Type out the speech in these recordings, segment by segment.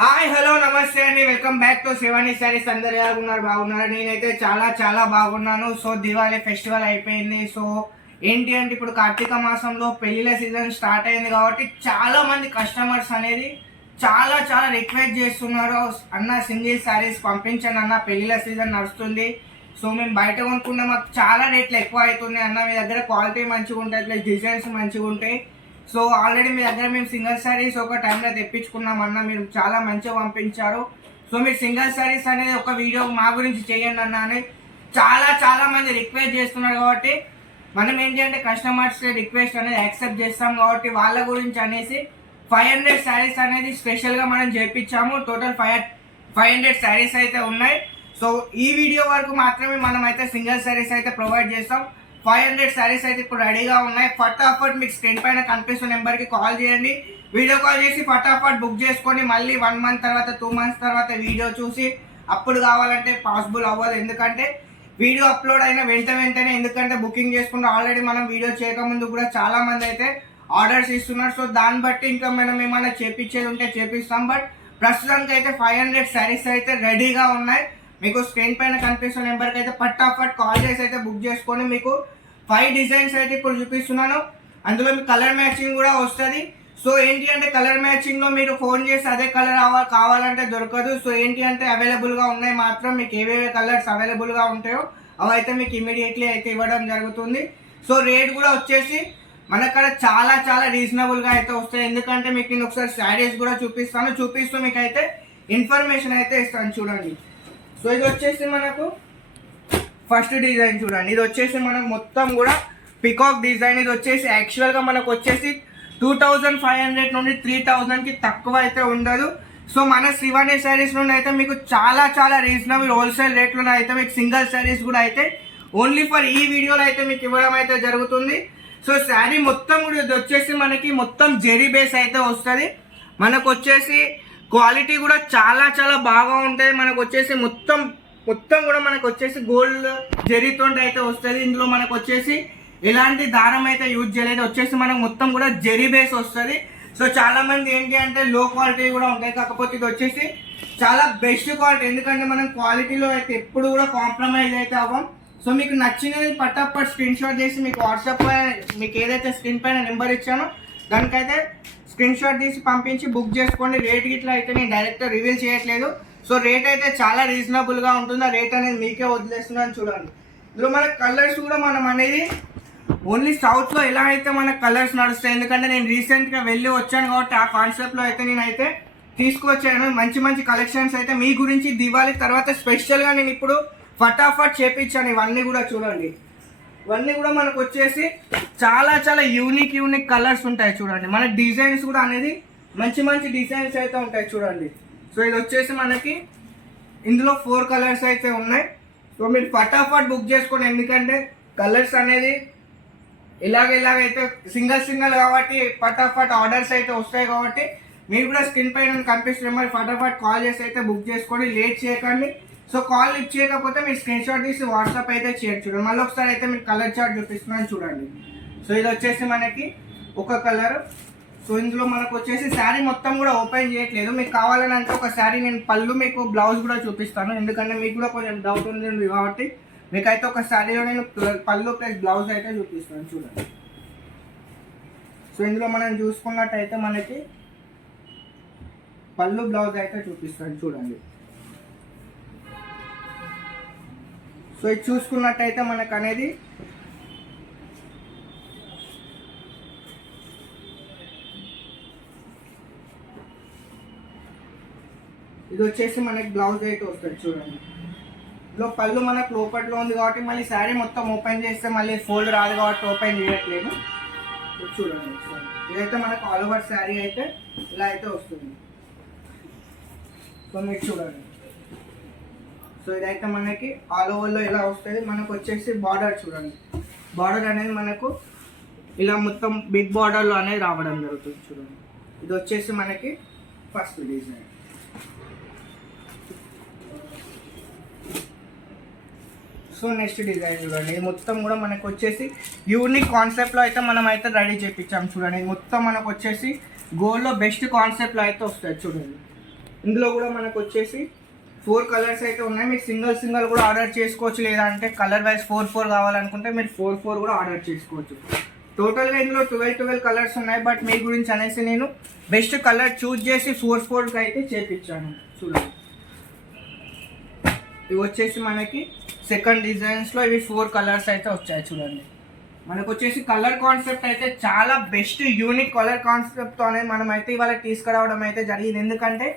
Hi hello నమస్తే అండి, welcome back to Shivani saris. అందరు ఎలా ఉన్నారు? బాగున్నారు? నేనైతే చాలా చాలా బాగున్నాను. సో దివాళీ ఫెస్టివల్ అయిపోయింది. సో ఏంటి అంటే ఇప్పుడు కార్తీక మాసంలో పెళ్లిళ్ళ సీజన్ స్టార్ట్ అయింది కాబట్టి చాలా మంది కస్టమర్స్ అనేది చాలా చాలా రిక్వెస్ట్ చేస్తున్నారు, అన్న సింగిల్ శారీస్ పంపించండి అన్న, పెళ్లిళ్ళ సీజన్ నడుస్తుంది. సో మేము బయట కొనుక్కుంటే మాకు చాలా రేట్లు ఎక్కువ అవుతున్నాయి అన్న, మీ దగ్గర క్వాలిటీ మంచిగా ఉంటాయి, ప్లస్ డిజైన్స్ మంచిగా ఉంటాయి. సో ఆల్రెడీ మీ దగ్గర మేము సింగిల్ శారీస్ ఒక టైంలో తెప్పించుకున్నాం అన్న, మీరు చాలా మంచిగా పంపించారు. సో మీరు సింగిల్ శారీస్ అనేది ఒక వీడియో మా గురించి చేయండి అన్న అని చాలా చాలా మంది రిక్వెస్ట్ చేస్తున్నారు. కాబట్టి మనం ఏంటి అంటే కస్టమర్స్ రిక్వెస్ట్ అనేది యాక్సెప్ట్ చేస్తాం కాబట్టి వాళ్ళ గురించి అనేసి 500 శారీస్ అనేది స్పెషల్గా మనం చేయించాము. టోటల్ 500 శారీస్ అయితే ఉన్నాయి. సో ఈ వీడియో వరకు మాత్రమే మనం అయితే సింగిల్ శారీస్ అయితే ప్రొవైడ్ చేస్తాం. 500 శారీస్ అయితే ఇప్పుడు రెడీగా ఉన్నాయి. ఫటాఫట్ మీకు స్క్రీన్ పైన కనిపిస్తున్న నెంబర్కి కాల్ చేయండి, వీడియో కాల్ చేసి ఫటాఫట్ బుక్ చేసుకొని మళ్ళీ 1 మంత్ తర్వాత 2 మంత్స్ తర్వాత వీడియో చూసి అప్పుడు కావాలంటే పాసిబుల్ అవ్వదు. ఎందుకంటే వీడియో అప్లోడ్ అయిన వెంటనే ఎందుకంటే బుకింగ్ చేసుకుంటే ఆల్రెడీ మనం వీడియో చేయకముందు కూడా చాలా మంది అయితే ఆర్డర్స్ ఇస్తున్నారు. సో దాన్ని బట్టి ఇంకా మనం ఏమైనా చేపించేది ఉంటే చేపిస్తాం. బట్ ప్రస్తుతానికి అయితే 500 శారీస్ అయితే రెడీగా ఉన్నాయి. మీకు స్క్రీన్ పైన కనిపిస్తున్న నెంబర్కి అయితే ఫటాఫట్ కాల్ చేసి అయితే బుక్ చేసుకొని మీకు 5 డిజైన్స్ అయితే ఇప్పుడు చూపిస్తున్నాను. అందులో మీకు కలర్ మ్యాచింగ్ కూడా వస్తుంది. సో ఏంటి అంటే కలర్ మ్యాచింగ్లో మీరు ఫోన్ చేసి అదే కలర్ కావాలంటే దొరకదు. సో ఏంటి అంటే అవైలబుల్గా ఉన్నాయి మాత్రం, మీకు ఏవేవి కలర్స్ అవైలబుల్గా ఉంటాయో అవి అయితే మీకు ఇమీడియట్లీ అయితే ఇవ్వడం జరుగుతుంది. సో రేట్ కూడా వచ్చేసి మనక్కడ చాలా చాలా రీజనబుల్గా అయితే వస్తాయి. ఎందుకంటే మీకు నేను ఒకసారి శారీస్ కూడా చూపిస్తూ మీకు అయితే ఇన్ఫర్మేషన్ అయితే ఇస్తాను. చూడండి, సో ఇది వచ్చేసి మనకు ఫస్ట్ డిజైన్ చూడండి. ఇది వచ్చేసి మనకు మొత్తం కూడా పికాక్ డిజైన్. ఇది వచ్చేసి యాక్చువల్గా మనకు వచ్చేసి 2500 నుండి 3000కి తక్కువ అయితే ఉండదు. సో మన శివాని శారీస్ నుండి అయితే మీకు చాలా చాలా రీజనబుల్ హోల్సేల్ రేట్లో అయితే మీకు సింగిల్ శారీస్ కూడా అయితే ఓన్లీ ఫర్ ఈ వీడియోలో అయితే మీకు ఇవ్వడం అయితే జరుగుతుంది. సో శారీ మొత్తం కూడా ఇది వచ్చేసి మనకి మొత్తం జెరీ బేస్ అయితే వస్తుంది. మనకు వచ్చేసి క్వాలిటీ కూడా చాలా చాలా బాగా ఉంటాయి. మనకు వచ్చేసి మొత్తం కూడా మనకు వచ్చేసి గోల్డ్ జెరీతో అయితే వస్తుంది. ఇందులో మనకు వచ్చేసి ఎలాంటి దారం అయితే యూజ్ చేయలేదు. వచ్చేసి మనకు మొత్తం కూడా జెరీ బేస్ వస్తుంది. సో చాలా మంది ఏంటి అంటే లో క్వాలిటీ కూడా ఉంటాయి, కాకపోతే ఇది వచ్చేసి చాలా బెస్ట్ క్వాలిటీ. ఎందుకంటే మనం క్వాలిటీలో అయితే ఎప్పుడు కూడా కాంప్రమైజ్ అయితే అవ్వం. సో మీకు నచ్చినది పట్టాపట్ స్క్రీన్ షాట్ చేసి మీకు వాట్సాప్ మీకు ఏదైతే స్క్రీన్ పైన నెంబర్ ఇచ్చానో దానికైతే స్క్రీన్ షాట్ తీసి పంపించి బుక్ చేసుకోండి. రేట్ గిట్లా అయితే నేను డైరెక్ట్ రివీల్ చేయట్లేదు. సో రేట్ అయితే చాలా రీజనబుల్గా ఉంటుంది. ఆ రేట్ అనేది మీకే వదిలేస్తున్నాను. చూడండి, ఇందులో మన కలర్స్ కూడా మనం అనేది ఓన్లీ సౌత్లో ఎలా అయితే మన కలర్స్ నడుస్తాయి. ఎందుకంటే నేను రీసెంట్గా వెళ్ళి వచ్చాను కాబట్టి ఆ కాన్సెప్ట్లో అయితే నేనైతే తీసుకొచ్చాను మంచి మంచి కలెక్షన్స్ అయితే మీ గురించి. దివాళీ తర్వాత స్పెషల్గా నేను ఇప్పుడు ఫటాఫట్ చేపించాను. ఇవన్నీ కూడా చూడండి, ఇవన్నీ కూడా మనకు వచ్చేసి చాలా చాలా యూనిక్ కలర్స్ ఉంటాయి. చూడండి, మన డిజైన్స్ కూడా అనేది మంచి మంచి డిజైన్స్ అయితే ఉంటాయి. చూడండి, సో ఇది వచ్చేసి మనకి ఇందులో 4 కలర్స్ అయితే ఉన్నాయి. సో మీరు ఫటాఫట్ బుక్ చేసుకోండి. ఎందుకంటే కలర్స్ అనేది ఇలాగైతే సింగల్ కాబట్టి ఫటాఫట్ ఆర్డర్స్ అయితే వస్తాయి. కాబట్టి మీరు కూడా స్క్రీన్ పైన కనిపిస్తుంది మరి ఫటాఫట్ కాల్ చేసి అయితే బుక్ చేసుకోండి, లేట్ చేయకండి. సో కాల్ లిఫ్ట్ చేయకపోతే మీరు స్క్రీన్ షాట్ తీసి వాట్సాప్ అయితే చేయండి. చూడండి, మళ్ళీ ఒకసారి అయితే మీకు కలర్ చార్ట్ చూపిస్తున్నాను. చూడండి, సో ఇది వచ్చేసి మనకి ఒక కలర్. సో ఇందులో మనకు వచ్చేసి శారీ మొత్తం కూడా ఓపెన్ చేయట్లేదు. మీకు కావాలని అంటే ఒక శారీ నేను పళ్ళు మీకు బ్లౌజ్ కూడా చూపిస్తాను. ఎందుకంటే మీకు కూడా కొంచెం డౌట్ ఉంది కాబట్టి మీకైతే ఒక శారీలో నేను పళ్ళు ప్లస్ బ్లౌజ్ అయితే చూపిస్తాను. చూడండి, సో ఇందులో మనం చూసుకున్నట్టయితే మనకి పళ్ళు బ్లౌజ్ అయితే చూపిస్తాను. చూడండి, సో ఇది చూసుకున్నట్టయితే మనకు అనేది ఇది వచ్చేసి మనకి బ్లౌజ్ అయితే వస్తుంది. చూడండి, ఇందులో పళ్ళు మనకు లోపట్లో ఉంది కాబట్టి మళ్ళీ శారీ మొత్తం ఓపెన్ చేస్తే మళ్ళీ ఫోల్డ్ రాదు కాబట్టి ఓపెన్ చేయట్లేదు. చూడండి, ఇదైతే మనకు ఆల్ ఓవర్ శారీ అయితే ఇలా అయితే వస్తుంది. సో మీరు చూడండి, సో ఇదైతే మనకి ఆల్ ఓవర్లో ఇలా వస్తుంది. మనకు వచ్చేసి బార్డర్ చూడండి, బార్డర్ అనేది మనకు ఇలా మొత్తం బిగ్ బార్డర్లో అనేది రావడం జరుగుతుంది. చూడండి, ఇది వచ్చేసి మనకి first design. So next design చూడండి, ఇది మొత్తం కూడా మనకు వచ్చేసి యూనిక్ కాన్సెప్ట్లో అయితే మనం అయితే రెడీ చేయించాం. చూడండి, ఇది మొత్తం మనకు వచ్చేసి గోల్డ్లో బెస్ట్ కాన్సెప్ట్లో అయితే వస్తుంది. చూడండి, ఇందులో కూడా మనకు వచ్చేసి 4 కలర్స్ అయితే ఉన్నాయి. మీరు సింగిల్ కూడా ఆర్డర్ చేసుకోవచ్చు, లేదా అంటే కలర్ వైజ్ 4 కావాలనుకుంటే మీరు 4 కూడా ఆర్డర్ చేసుకోవచ్చు. టోటల్గా ఇందులో 12 కలర్స్ ఉన్నాయి. బట్ మీ గురించి అనేసి నేను బెస్ట్ కలర్ చూజ్ చేసి 4 అయితే చేపించాను. చూడండి, ఇవి వచ్చేసి మనకి సెకండ్ డిజైన్స్లో ఇవి 4 కలర్స్ అయితే వచ్చాయి. చూడండి, మనకు వచ్చేసి కలర్ కాన్సెప్ట్ అయితే చాలా బెస్ట్ యూనిక్ కలర్ కాన్సెప్ట్తో అనేది మనం అయితే ఇవాళ తీసుకురావడం అయితే జరిగింది. ఎందుకంటే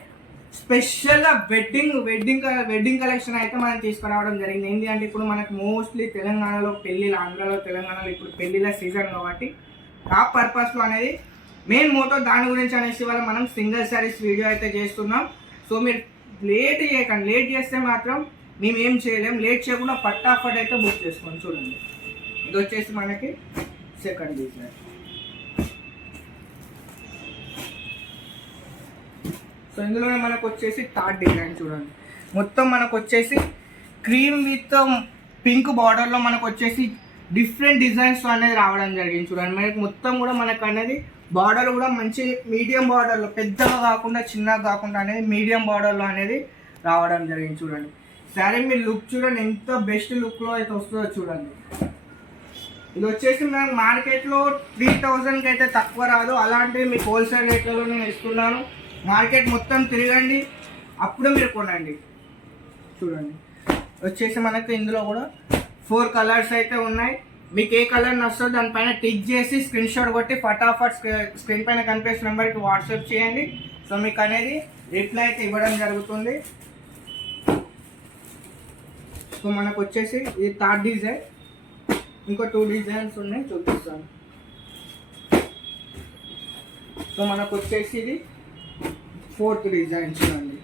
స్పెషల్గా వెడ్డింగ్ కలెక్షన్ అయితే మనం తీసుకురావడం జరిగింది. ఏంటి అంటే ఇప్పుడు మనకు మోస్ట్లీ తెలంగాణలో పెళ్ళిళ్ళు, ఆంధ్రాలో తెలంగాణలో ఇప్పుడు పెళ్ళిళ్ళ సీజన్ కాబట్టి ఆ పర్పస్లో అనేది మెయిన్ మోటో దాని గురించి అనేసి ఇవాళ మనం సింగిల్ శారీస్ వీడియో అయితే చేస్తున్నాం. సో మీరు లేట్ చేయకండి, లేట్ చేస్తే మాత్రం మేము ఏం చేయలేం. లేట్ చేయకుండా పట్టాఫట్ అయితే బుక్ చేసుకోండి. చూడండి, ఇది వచ్చేసి మనకి సెకండ్ డిజైన్. సో ఇందులోనే మనకు వచ్చేసి థర్డ్ డిజైన్. చూడండి, మొత్తం మనకు వచ్చేసి క్రీమ్ విత్ పింక్ బార్డర్లో మనకు వచ్చేసి డిఫరెంట్ డిజైన్స్ అనేది రావడం జరిగింది. చూడండి, మనకి మొత్తం కూడా మనకు అనేది బార్డర్ కూడా మంచి మీడియం బార్డర్లో, పెద్దగా కాకుండా చిన్నగా కాకుండా అనేది మీడియం బార్డర్లో అనేది రావడం జరిగింది. చూడండి, సరే మీరు లుక్ చూడండి ఎంత బెస్ట్ లుక్లో అయితే వస్తుందో చూడండి. ఇది వచ్చేసి మనం మార్కెట్లో 3000కి అయితే తక్కువ రాదు. అలాంటివి మీకు హోల్సేల్ రేట్లలో నేను ఇస్తున్నాను. మార్కెట్ మొత్తం తిరగండి, అప్పుడు మీరు కొనండి. చూడండి, వచ్చేసి మనకు ఇందులో కూడా 4 కలర్స్ అయితే ఉన్నాయి. మీకు ఏ కలర్ నచ్చో దానిపైన టిక్ చేసి స్క్రీన్ షాట్ కొట్టి ఫటాఫట్ స్క్రీన్ పైన కనిపిస్తున్న నెంబర్కి వాట్సాప్ చేయండి. సో మీకు అనేది రిప్లై అయితే ఇవ్వడం జరుగుతుంది. సో మనకు వచ్చేసి ఇది థర్డ్ డిజైన్, ఇంకో 2 డిజైన్స్ ఉన్నాయి, చూపిస్తాను. సో మనకు వచ్చేసి ఇది 4th డిజైన్. చూడండి,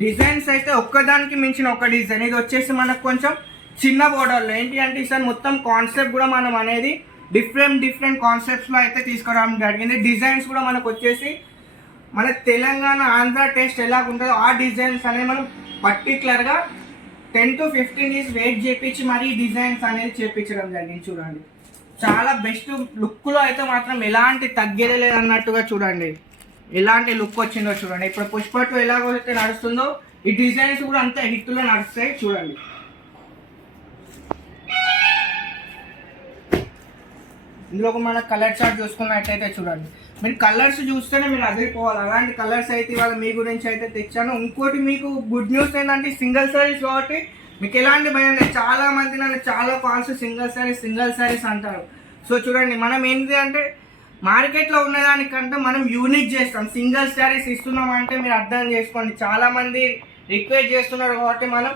డిజైన్స్ అయితే ఒక్కదానికి మించిన ఒక డిజైన్. ఇది వచ్చేసి మనకు కొంచెం చిన్న బోర్డర్లో ఏంటి అంటే ఈసారి మొత్తం కాన్సెప్ట్ కూడా మనం అనేది డిఫరెంట్ కాన్సెప్ట్స్లో అయితే తీసుకురావడం జరిగింది. డిజైన్స్ కూడా మనకు వచ్చేసి మన తెలంగాణ ఆంధ్ర టేస్ట్ ఎలాగుంటుందో ఆ డిజైన్స్ అనేది మనం పర్టికులర్గా 10 to 15 డేస్ వెయిట్ చేయించి మరి డిజైన్స్ అనేది చేయించడం జరిగింది. చూడండి, చాలా బెస్ట్ లుక్లో అయితే మాత్రం ఎలాంటి తగ్గేదే లేదన్నట్టుగా చూడండి ఎలాంటి లుక్ వచ్చిందో చూడండి. ఇప్పుడు పుష్ప 2 ఎలాగైతే నడుస్తుందో ఈ డిజైన్స్ కూడా అంతే హిట్లో నడుస్తాయి. చూడండి, ఇందులో మన కలర్ చార్ట్ చూసుకున్నట్టయితే చూడండి, మీరు కలర్స్ చూస్తేనే మీరు అదిరిపోవాలి. అలాంటి కలర్స్ అయితే ఇవాళ మీ గురించి అయితే తెచ్చాను. ఇంకోటి మీకు గుడ్ న్యూస్ ఏంటంటే సింగిల్ శారీస్ కాబట్టి మీకు ఎలాంటి భయం లేదు. చాలా మంది నన్ను చాలా కాల్స్ సింగిల్ శారీస్ అంటారు. సో చూడండి, మనం ఏంటి అంటే మార్కెట్లో ఉన్నదానికంటే మనం యూనిక్ చేస్తాం. సింగిల్ శారీస్ ఇస్తున్నాం అంటే మీరు అర్థం చేసుకోండి. చాలామంది రిక్వెస్ట్ చేస్తున్నారు కాబట్టి మనం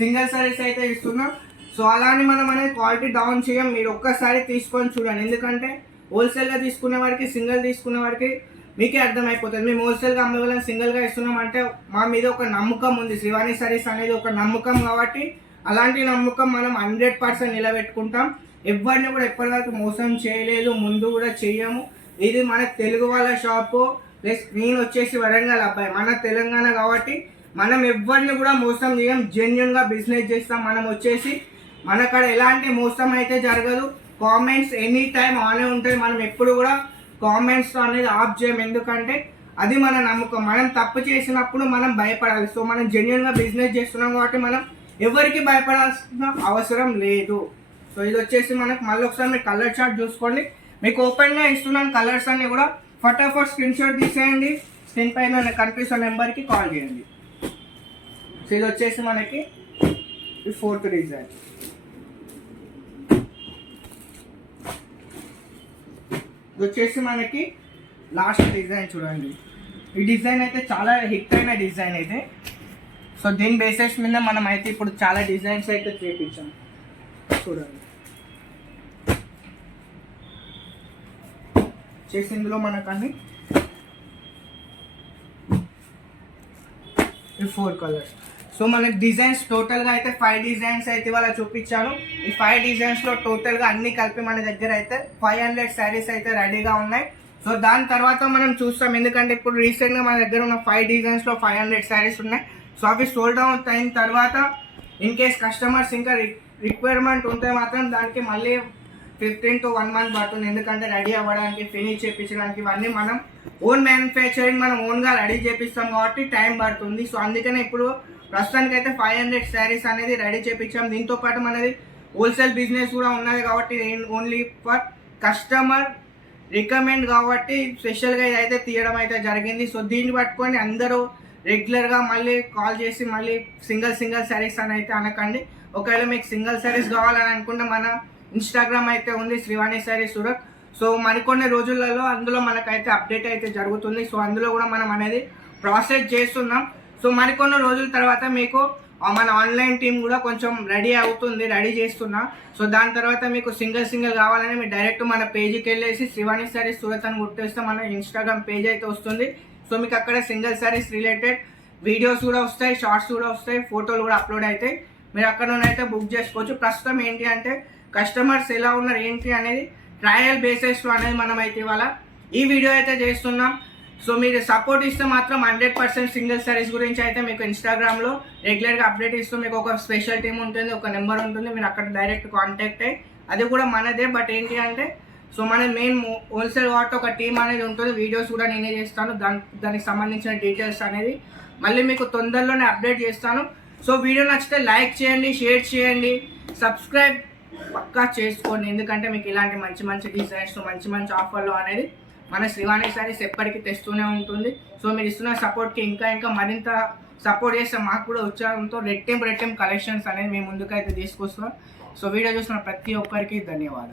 సింగిల్ శారీస్ అయితే ఇస్తున్నాం. సో అలానే మనం అనేది క్వాలిటీ డౌన్ చేయం. మీరు ఒక్కసారి తీసుకొని చూడండి. ఎందుకంటే హోల్సేల్గా తీసుకునే వారికి, సింగిల్ తీసుకునే వారికి మీకే అర్థమైపోతుంది. మేము హోల్సేల్గా అమ్మే వాళ్ళని సింగిల్గా ఇస్తున్నాం అంటే మా మీద ఒక నమ్మకం ఉంది. శ్రీవాణి శారీస్ అనేది ఒక నమ్మకం కాబట్టి అలాంటి నమ్మకం మనం 100% నిలబెట్టుకుంటాం. ఎవరిని కూడా ఎప్పటివరకు మోసం చేయలేదు, ముందు కూడా చెయ్యము. ఇది మన తెలుగు వాళ్ళ షాపు ప్లస్ నేను వచ్చేసి వరంగల్ అబ్బాయి, మన తెలంగాణ కాబట్టి మనం ఎవరిని కూడా మోసం చేయం. జెన్యున్గా బిజినెస్ చేస్తాం. మనం వచ్చేసి మన కాడ ఎలాంటి మోసం అయితే జరగదు. కామెంట్స్ ఎనీ టైం ఆనే ఉంటాయి. మనం ఎప్పుడు కూడా కామెంట్స్ అనేది ఆఫ్ చేయం. ఎందుకంటే అది మన నమ్మకం. మనం తప్పు చేసినప్పుడు మనం భయపడాలి. సో మనం జెన్యున్గా బిజినెస్ చేస్తున్నాం కాబట్టి మనం ఎవరికి భయపడాల్సిన అవసరం లేదు. సో ఇది వచ్చేసి మనకు మళ్ళీ ఒకసారి మీరు కలర్ చార్ట్ చూసుకోండి. మీకు ఓపెన్గా ఇస్తున్నాను కలర్స్ అన్ని కూడా. ఫటాఫట్ స్క్రీన్ షాట్ తీసేయండి, స్క్రీన్ పైన కనిపిస్తున్న నెంబర్కి కాల్ చేయండి. సో ఇది వచ్చేసి మనకి 4th డిజైన్. ఇది వచ్చేసి మనకి లాస్ట్ డిజైన్. చూడండి, ఈ డిజైన్ అయితే చాలా హిట్ అయిన డిజైన్ అయితే. సో దీని బేసిస్ మీద మనం అయితే ఇప్పుడు చాలా డిజైన్స్ అయితే చేపించాం. చూడండి, చేసి ఇందులో మనకు అన్ని 4 కలర్స్. సో మనకి డిజైన్స్ టోటల్గా అయితే 5 డిజైన్స్ అయితే ఇవాళ చూపించాను. ఈ 5 డిజైన్స్లో టోటల్గా అన్ని కలిపి మన దగ్గర అయితే 500 శారీస్ అయితే రెడీగా ఉన్నాయి. సో దాని తర్వాత మనం చూస్తాం. ఎందుకంటే ఇప్పుడు రీసెంట్గా మన దగ్గర ఉన్న 5 డిజైన్స్లో 500 శారీస్ ఉన్నాయి. సో అవి సోల్డ్ అవుట్ అయిన తర్వాత ఇన్ కేస్ కస్టమర్స్ ఇంకా రిక్వైర్మెంట్ ఉంటే మాత్రం దానికి మళ్ళీ 15 to 1 month పడుతుంది. ఎందుకంటే రెడీ అవ్వడానికి, ఫినిష్ చేయించడానికి ఇవన్నీ మనం ఓన్ మ్యానుఫ్యాక్చరింగ్ మనం ఓన్గా రెడీ చేపిస్తాం కాబట్టి టైం పడుతుంది. సో అందుకనే ఇప్పుడు ప్రస్తుతానికి అయితే 500 శారీస్ అనేది రెడీ చేపించాం. దీంతో పాటు మనది హోల్సేల్ బిజినెస్ కూడా ఉన్నది కాబట్టి ఓన్లీ ఫర్ కస్టమర్ రికమెండ్ కాబట్టి స్పెషల్గా ఇదైతే తీయడం అయితే జరిగింది. సో దీన్ని పట్టుకొని అందరూ రెగ్యులర్గా మళ్ళీ కాల్ చేసి మళ్ళీ సింగిల్ శారీస్ అని అయితే అనకండి. ఒకవేళ మీకు సింగిల్ శారీస్ కావాలని అనుకుంటే మన ఇన్స్టాగ్రామ్ అయితే ఉంది శ్రీవాణి శారీస్ సూరత్. సో మరికొన్ని రోజులలో అందులో మనకైతే అప్డేట్ అయితే జరుగుతుంది. సో అందులో కూడా మనం అనేది ప్రాసెస్ చేస్తున్నాం. సో మరికొన్ని రోజుల తర్వాత మీకు మన ఆన్లైన్ టీమ్ కూడా కొంచెం రెడీ చేస్తున్నా. సో దాని తర్వాత మీకు సింగిల్ కావాలని మీరు డైరెక్ట్ మన పేజీకి వెళ్ళేసి శ్రీవాణి శారీస్ సూరత్ అని గుర్తిస్తే మన ఇన్స్టాగ్రామ్ పేజ్ అయితే వస్తుంది. సో మీకు అక్కడ సింగిల్ శారీస్ రిలేటెడ్ వీడియోస్ కూడా వస్తాయి, షార్ట్స్ కూడా వస్తాయి, ఫోటోలు కూడా అప్లోడ్ అవుతాయి. మీరు అక్కడ అయితే బుక్ చేసుకోవచ్చు. ప్రస్తుతం ఏంటి అంటే కస్టమర్స్ ఎలా ఉన్నారు ఏంటి అనేది ట్రయల్ బేసిస్లో అనేది మనం అయితే ఇవాళ ఈ వీడియో అయితే చేస్తున్నాం. సో మీరు సపోర్ట్ ఇస్తే మాత్రం 100% సింగిల్ శారీస్ గురించి అయితే మీకు ఇన్స్టాగ్రామ్లో రెగ్యులర్గా అప్డేట్ ఇస్తూ మీకు ఒక స్పెషల్ టీమ్ ఉంటుంది, ఒక నెంబర్ ఉంటుంది, మీరు అక్కడ డైరెక్ట్ కాంటాక్ట్ అయ్యి అది కూడా మనదే. బట్ ఏంటి అంటే సో మన మెయిన్ హోల్సేల్ కాబట్టి ఒక టీమ్ అనేది ఉంటుంది. వీడియోస్ కూడా నేనే చేస్తాను, దానికి సంబంధించిన డీటెయిల్స్ అనేది మళ్ళీ మీకు తొందరలోనే అప్డేట్ చేస్తాను. సో వీడియో నచ్చితే లైక్ చేయండి, షేర్ చేయండి, సబ్స్క్రైబ్ పక్కా చేసుకోండి. ఎందుకంటే మీకు ఇలాంటి మంచి డిజైన్స్ మంచి ఆఫర్లు అనేది మన శ్రీవాణి శారీస్ ఎప్పటికీ తెస్తూనే ఉంటుంది. సో మీరు ఇస్తున్న సపోర్ట్కి ఇంకా మరింత సపోర్ట్ చేస్తే మాకు కూడా ఉత్సాహంతో రెట్టింపు కలెక్షన్స్ అనేది మేము ముందుకైతే తీసుకొస్తాం. సో వీడియో చూసిన ప్రతి ఒక్కరికి ధన్యవాదాలు.